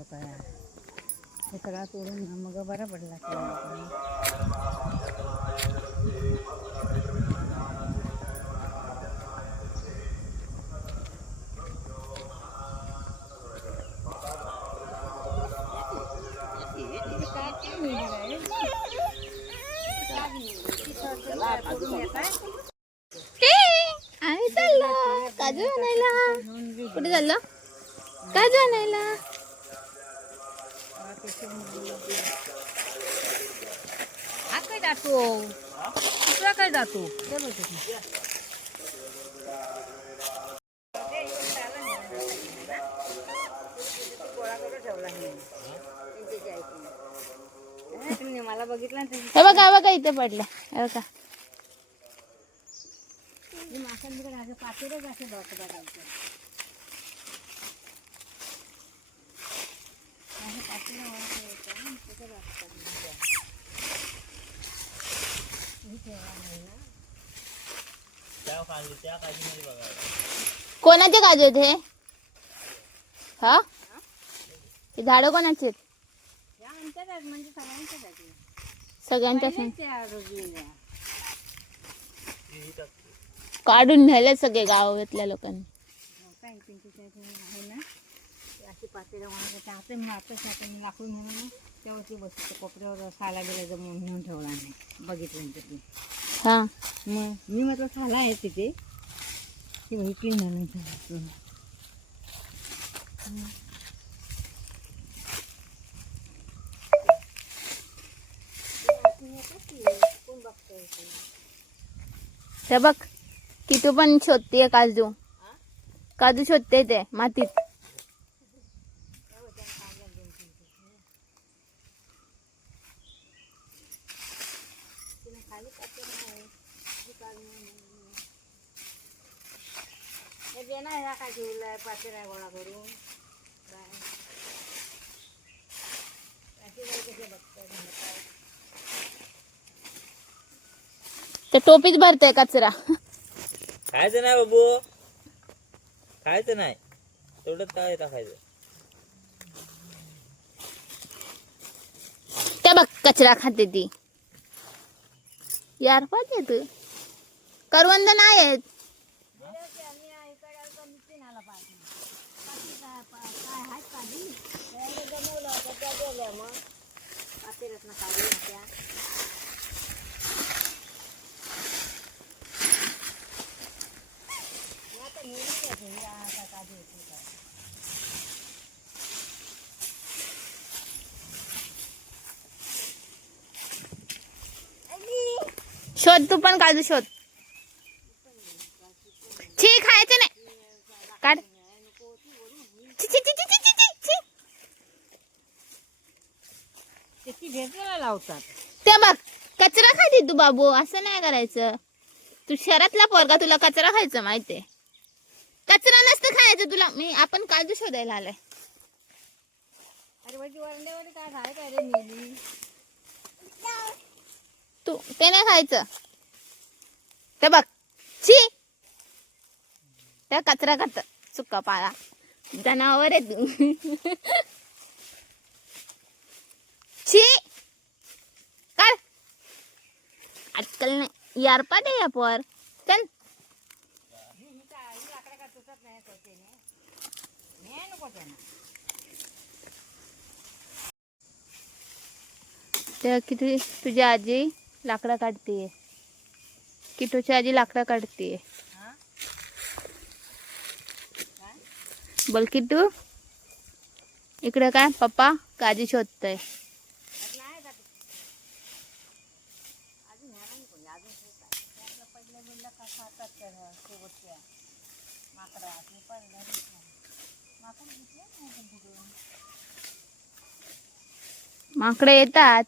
होता यार. हे सगळा तोडून मग बरा पडला. आम्ही चाललो काजू आणायला. कुठे चाललो काजू आणायला? हा काय जातो दुसरा काय जातो ते बघ. मला बघितलं हे बघा बघा इथे पडलं. हे बघा माशांकडे पातेरच असे बघायचं. कोणाचे काजू आहेत हे? हा हे झाडं कोणाचे आहेत? म्हणजे सगळ्यांच्या काढून नेले सगळे गावातल्या लोकांनी. अशी पातेलं आता मी लाकूड म्हणून तेव्हा ती बसतो कोपऱ्यावर साला गेला म्हणून ठेवला नाही. बघितलं तिथे. हा मग मी म्हटलं साला आहे तिथे ती बघितली म्हणून. ते बघ की तू पण शोधते काजू. काजू शोधते ते मातीत. पातेला गोळा करून ते टोपीत भरतय कचरा. खायचं नाही बाबू, खायचं नाही तेवढंच काय टाकायचं. ते बघ कचरा खाते ती. यार पाहिजे तू करवंद नाही आहेत. शोध तू पण काजू शोध. छी खायचं नाही. काढ. छी छी छी छी छी छी छी. त्याची भेटायला लावतात. ते बघ कचरा खाते तू बाबू. असं नाही करायचं. तू शहरातला पोरगा तुला कचरा खायचं माहितीये. कचरा नसतं खायचं तुला. आपण काजू शोधायला आलाय. अरे वरंड्यावर काय खाय काय रे मेली. तू ते नाही खायचं. ते बघ छी त्या कचरा खात सुका पाला जनावर आहे तू. छी काय आजकाल नाही यार पाटे या पोर चल. त्या किती तुझी आजी लाकडा काढतीये. किटूची आजी लाकडा काढतीये. बोल किटू इकडे काय पप्पा काजी शोधतय. माकडे येतात.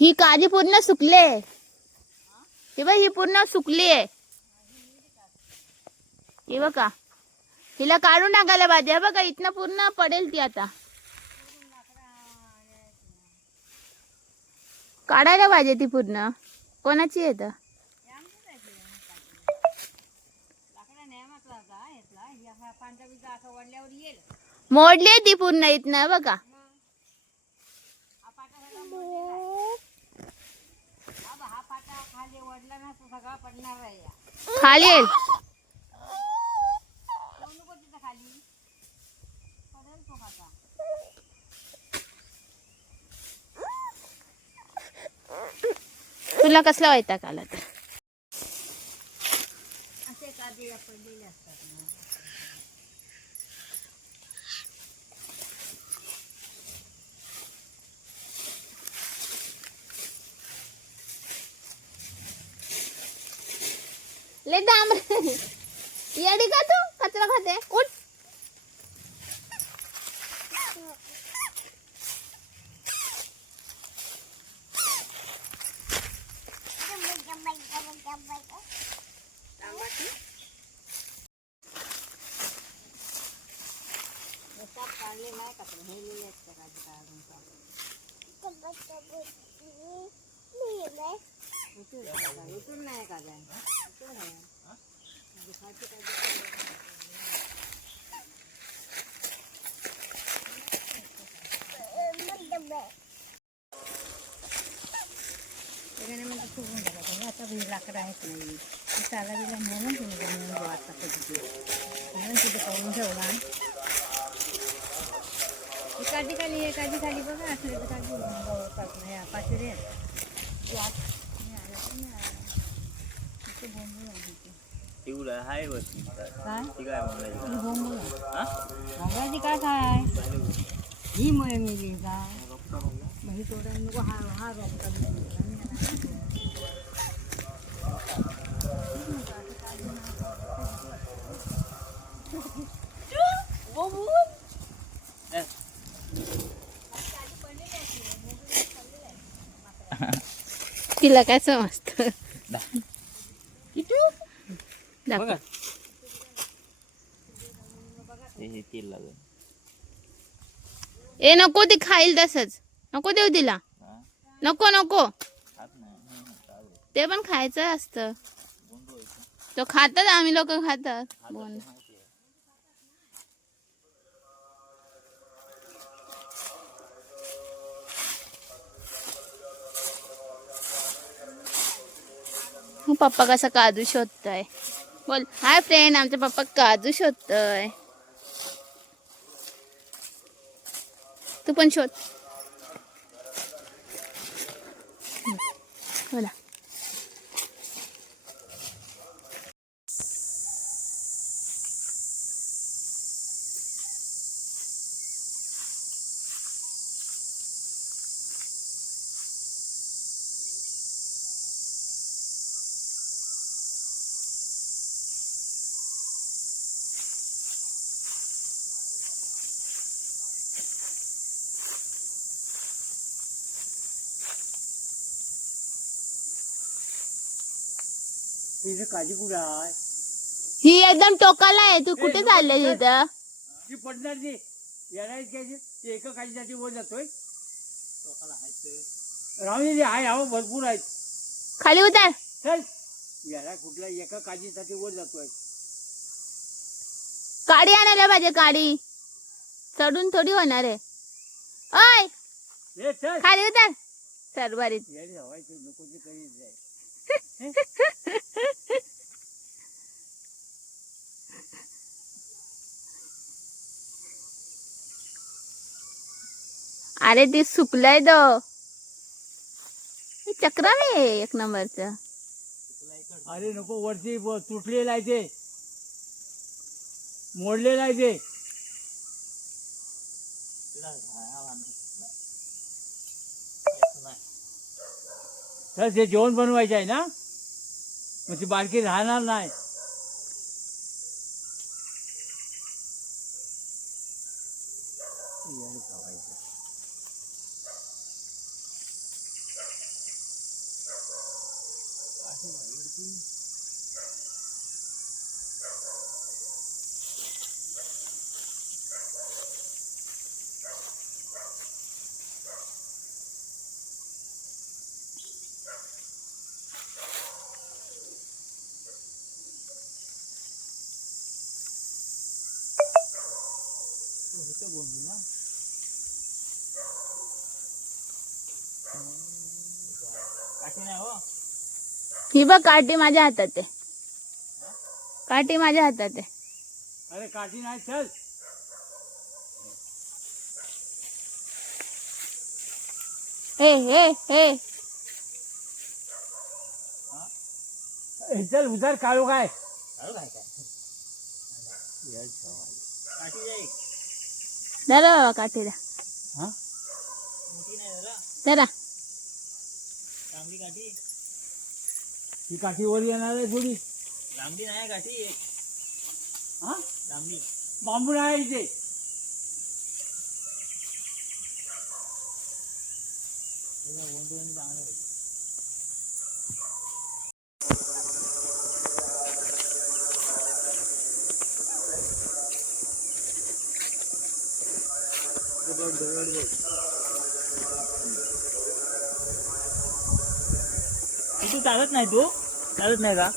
ही काजी पूर्ण सुकले. हे बघ ही पूर्ण सुकली आहे. हे बघा हिला काढून टाकायला पाहिजे. बघा इथनं पूर्ण पडेल ती आता. काढायला पाहिजे ती पूर्ण. कोणाची आहे तर जागा येतला ह्या पांढरा विजा असा वडल्यावर येईल मोडली ती पूर्ण इथनं बघा. हा पाटा सगळा मोडलेला आहे. हा पाटा खाली वडला ना तो सगळा पडणार आहे या. खाली येईल. तो नको तिथं खाली पडेल तो पाटा. तुला कसला वैताग आला तर असे काढलेल्या पडलेले असतात ना. ले डांब येडी का तू कचरा खाते उठ. साप काढले नाही का पण हे लिहिले आहेत त्या काढले काढून इथून नाही काढलाय इथून नाही. दुखाची काढली. त्याच्याने म्हणजे फुगून गेला बघा आता ही लाकडं आहेत नाही चाला गेला म्हणून तुम्ही जमून जाऊ आता कधी म्हणून तिथे पाहून ठेवला. एखादी खाली एखादी खाली बघा असले तर खाली पाचुरे एवढं हाय वरती काय ती काय म्हणायचं भोंगळाची काय काय ही मुळे मिली का मग ही तोडा नको हा रोपटा तिला काय समजत. बघा हे तेल लागेल. ए नको ती खाईल तसंच नको देऊ तिला. नको नको खात नाही ते पण खायचं असतं. तो खातात आम्ही लोक खातात बोंड. पप्पा कसा काजू शोधतोय बोल. हाय फ्रेंड आमचा पप्पा काजू शोधतोय. तू पण शोध बोला. इथे काजी कुठे आहे ही एकदम टोकाला आहे. तू कुठे चालले तिथं. ती पडणार ती याला घ्यायची ते एका काजीसाठी वर जातोय राहून आहे हवा भरपूर आहेत. खाली उतर. चल याला कुठल्या एका काजीसाठी वर जातोय. काडी आणायला पाहिजे. काडी चढून थोडी होणार आहे. ओय हे चल खाली उतर सरबारीत. याने हवायचं नको ते करीत जाय. अरे ते सुकलंय तो. चक्र आहे एक नंबरच. अरे नको वरती तुटलेलं आहे ते मोडलेलं आहे ते. तर ते जेवण बनवायचं आहे ना मग ती बारकी राहणार नाही. काठी नाही हो. ही बघ काठी माझ्या हातात आहे. काठी माझ्या हातात आहे. अरे काठी नाही चल. हे हे हे ए, चल उधर काढू काय. काढू काय काय काठी द्या एक. धरा बाबा काठीला. हा मोठी नाही जरा धरा. लांबी काठी. ही काठी वर येणार आहे थोडी. लांबी नाही काठी एक. हा लांबी बांबू नाही इथे. चांगलं आहे. तू चालत नाही का